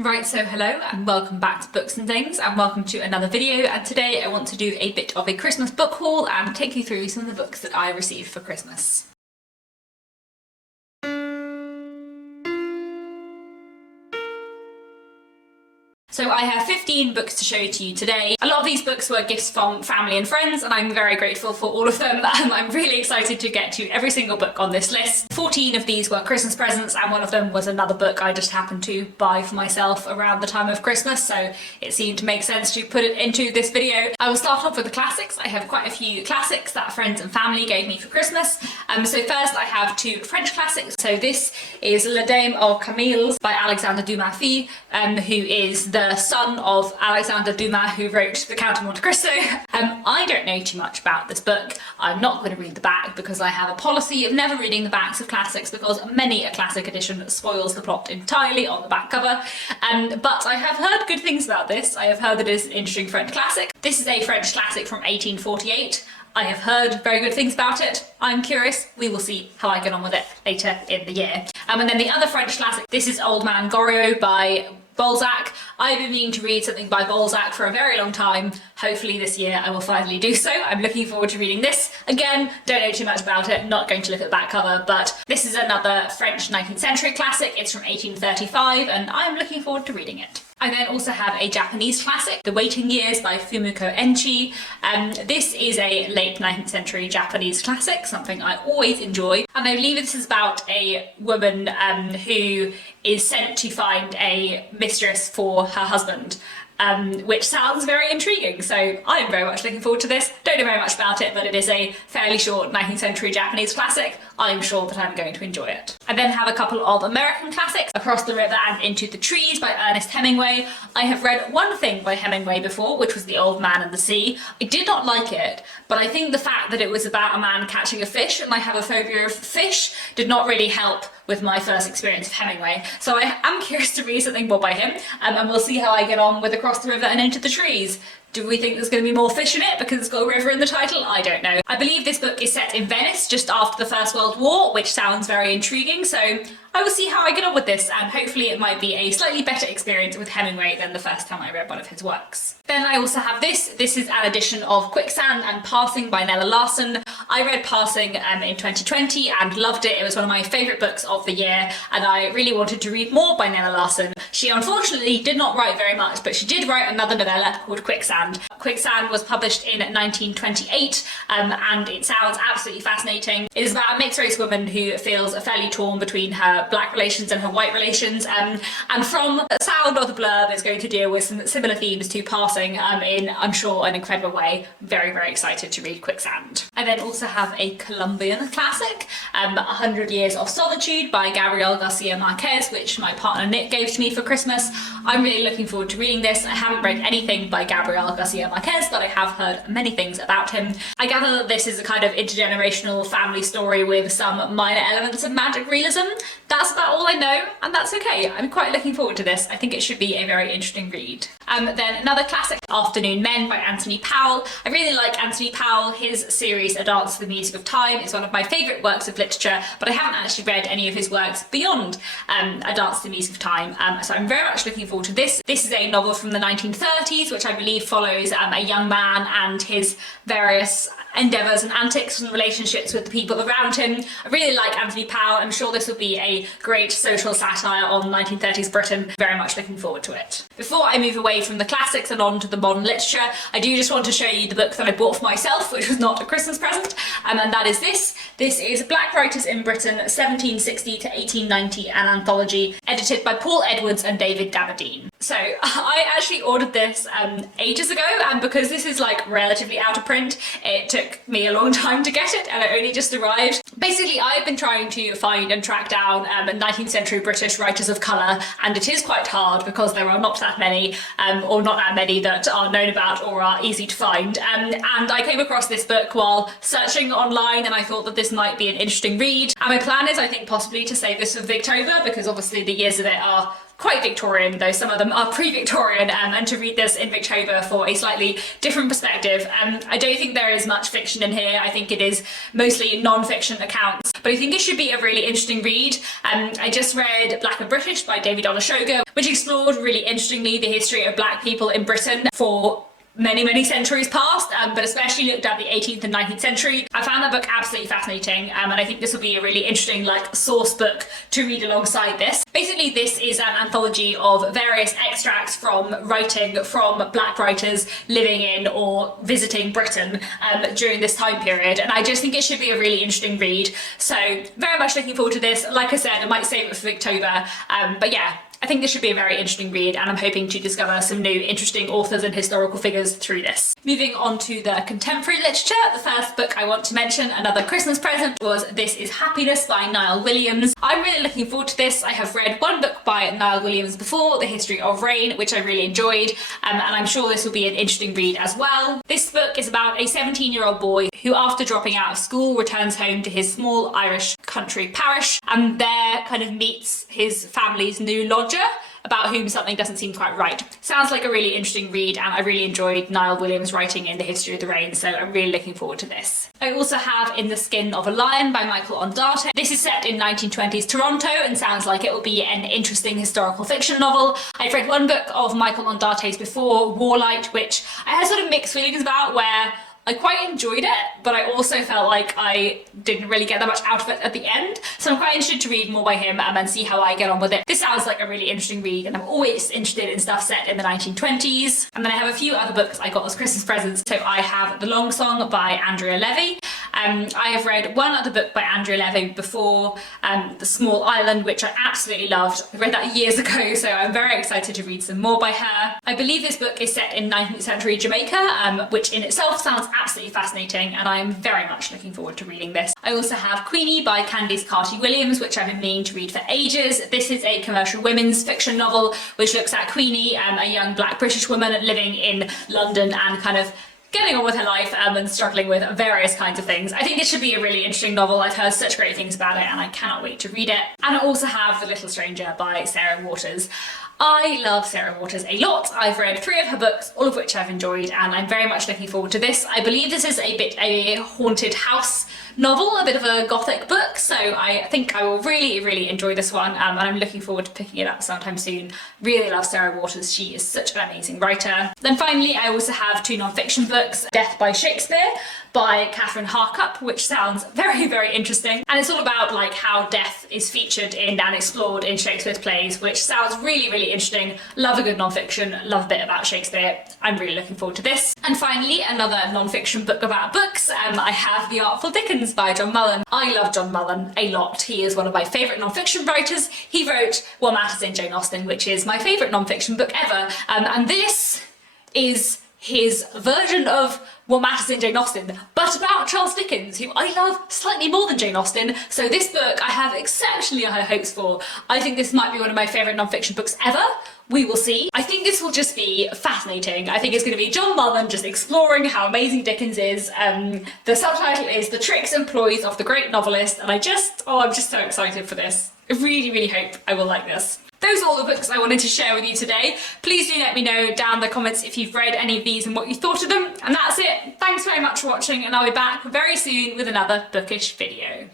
Right, so hello and welcome back to Books and Things, and welcome to another video. And today I want to do a bit of a Christmas book haul and take you through some of the books that I received for Christmas. So I have 15 books to show to you today. A lot of these books were gifts from family and friends, and I'm very grateful for all of them. I'm really excited to get to every single book on this list. 14 of these were Christmas presents, and one of them was another book I just happened to buy for myself around the time of Christmas, so it seemed to make sense to put it into this video. I will start off with the classics. I have quite a few classics that friends and family gave me for Christmas. So first I have two French classics. So this is La Dame aux Caméllias by Alexandre Dumas Fils, who is the son of Alexandre Dumas, who wrote The Count of Monte Cristo. I don't know too much about this book. I'm not going to read the back because I have a policy of never reading the backs of classics because many a classic edition spoils the plot entirely on the back cover. But I have heard good things about this. I have heard that it is an interesting French classic. This is a French classic from 1848. I have heard very good things about it. I'm curious. We will see how I get on with it later in the year. And then the other French classic, this is Old Man Goriot by Balzac. I've been meaning to read something by Balzac for a very long time. Hopefully this year I will finally do so. I'm looking forward to reading this. Again, don't know too much about it, not going to look at the back cover, but this is another French 19th century classic. It's from 1835 and I'm looking forward to reading it. I then also have a Japanese classic, The Waiting Years by Fumiko Enchi. This is a late 19th century Japanese classic, something I always enjoy. And I believe this is about a woman who is sent to find a mistress for her husband. Which sounds very intriguing, so I'm very much looking forward to this. Don't know very much about it, but it is a fairly short 19th century Japanese classic. I'm sure that I'm going to enjoy it. I then have a couple of American classics, Across the River and Into the Trees by Ernest Hemingway. I have read one thing by Hemingway before, which was The Old Man and the Sea. I did not like it, but I think the fact that it was about a man catching a fish, and I have a phobia of fish, did not really help with my first experience of Hemingway. So I am curious to read something more by him, and we'll see how I get on with Across the River and Into the Trees. Do we think there's going to be more fish in it because it's got a river in the title? I don't know. I believe this book is set in Venice just after the First World War, which sounds very intriguing, so I will see how I get on with this, and hopefully it might be a slightly better experience with Hemingway than the first time I read one of his works. Then I also have this. This is an edition of Quicksand and Passing by Nella Larsen. I read Passing in 2020 and loved it. It was one of my favourite books of the year, and I really wanted to read more by Nella Larsen. She unfortunately did not write very much, but she did write another novella called Quicksand. Quicksand was published in 1928, and it sounds absolutely fascinating. It is about a mixed-race woman who feels fairly torn between her black relations and her white relations, and from the sound of the blurb is going to deal with some similar themes to Passing in, I'm sure, an incredible way. Very, very excited to read Quicksand. I then also have a Colombian classic, 100 Years of Solitude by Gabriel Garcia Marquez, which my partner Nick gave to me for Christmas. I'm really looking forward to reading this. I haven't read anything by Gabriel Garcia Marquez, but I have heard many things about him. I gather that this is a kind of intergenerational family story with some minor elements of magic realism. That's about all I know, and that's okay. I'm quite looking forward to this. I think it should be a very interesting read. Then another classic, Afternoon Men by Anthony Powell. I really like Anthony Powell. His series A Dance to the Music of Time is one of my favourite works of literature, but I haven't actually read any of his works beyond A Dance to the Music of Time, so I'm very much looking forward to this. This is a novel from the 1930s, which I believe follows a young man and his various endeavours and antics and relationships with the people around him. I really like Anthony Powell. I'm sure this will be a great social satire on 1930s Britain. Very much looking forward to it. Before I move away from the classics and on to the modern literature, I do just want to show you the book that I bought for myself, which was not a Christmas present, and that is this. This is Black Writers in Britain, 1760 to 1890, an anthology, edited by Paul Edwards and David Daverdeen. So I actually ordered this ages ago, and because this is like relatively out of print, it took me a long time to get it, and it only just arrived. Basically, I've been trying to find and track down 19th century British writers of colour, and it is quite hard because there are not that many, or not that many that are known about or are easy to find. And I came across this book while searching online, and I thought that this might be an interesting read. And my plan is, I think, possibly to save this for Victober, because obviously the years of it are quite Victorian, though some of them are pre-Victorian, and to read this in Victober for a slightly different perspective. I don't think there is much fiction in here. I think it is mostly non-fiction accounts, but I think it should be a really interesting read. I just read Black and British by David Olusoga, which explored really interestingly the history of Black people in Britain for many centuries past, but especially looked at the 18th and 19th century. I found that book absolutely fascinating, and I think this will be a really interesting source book to read alongside this. Basically, this is an anthology of various extracts from writing from Black writers living in or visiting Britain during this time period, and I just think it should be a really interesting read. So very much looking forward to this. Like I said, I might save it for October, but yeah, I think this should be a very interesting read, and I'm hoping to discover some new interesting authors and historical figures through this. Moving on to the contemporary literature, the first book I want to mention, another Christmas present, was This Is Happiness by Niall Williams. I'm really looking forward to this. I have read one book by Niall Williams before, The History of Rain, which I really enjoyed, and I'm sure this will be an interesting read as well. This book is about a 17-year-old boy who, after dropping out of school, returns home to his small Irish country parish, and there kind of meets his family's new lodger, about whom something doesn't seem quite right. Sounds like a really interesting read, and I really enjoyed Niall Williams' writing in The History of the Rain, so I'm really looking forward to this. I also have In the Skin of a Lion by Michael Ondarte. This is set in 1920s Toronto and sounds like it will be an interesting historical fiction novel. I've read one book of Michael Ondarte's before, Warlight, which I had sort of mixed feelings about, where I quite enjoyed it, but I also felt like I didn't really get that much out of it at the end. So I'm quite interested to read more by him and see how I get on with it. This sounds like a really interesting read, and I'm always interested in stuff set in the 1920s. And then I have a few other books I got as Christmas presents. So I have The Long Song by Andrea Levy. I have read one other book by Andrea Levy before, The Small Island, which I absolutely loved. I read that years ago, so I'm very excited to read some more by her. I believe this book is set in 19th century Jamaica, which in itself sounds absolutely fascinating, and I am very much looking forward to reading this. I also have Queenie by Candice Carty-Williams, which I've been meaning to read for ages. This is a commercial women's fiction novel which looks at Queenie, a young Black British woman living in London and kind of getting on with her life and struggling with various kinds of things. I think it should be a really interesting novel. I've heard such great things about it and I cannot wait to read it. And I also have The Little Stranger by Sarah Waters. I love Sarah Waters a lot. I've read 3 of her books, all of which I've enjoyed, and I'm very much looking forward to this. I believe this is a haunted house novel, a bit of a gothic book, so I think I will really enjoy this one, and I'm looking forward to picking it up sometime soon. Really love Sarah Waters, she is such an amazing writer. Then finally, I also have 2 non-fiction books, Death by Shakespeare by Catherine Harkup, which sounds very interesting, and it's all about how death is featured in and explored in Shakespeare's plays, which sounds really interesting. Love a good non-fiction, love a bit about Shakespeare. I'm really looking forward to this. And finally, another non-fiction book about books. I have The Artful Dickens by John Mullen. I love John Mullen a lot. He is one of my favourite non-fiction writers. He wrote What Matters in Jane Austen, which is my favourite non-fiction book ever, and this is his version of What Matters in Jane Austen, but about Charles Dickens, who I love slightly more than Jane Austen. So this book I have exceptionally high hopes for. I think this might be one of my favourite non-fiction books ever. We will see. I think this will just be fascinating. I think it's going to be John Mullen just exploring how amazing Dickens is. The subtitle is The Tricks and Ploys of the Great Novelist, and I'm just so excited for this. I really hope I will like this. Those are all the books I wanted to share with you today. Please do let me know down in the comments if you've read any of these and what you thought of them. And that's it. Thanks very much for watching, and I'll be back very soon with another bookish video.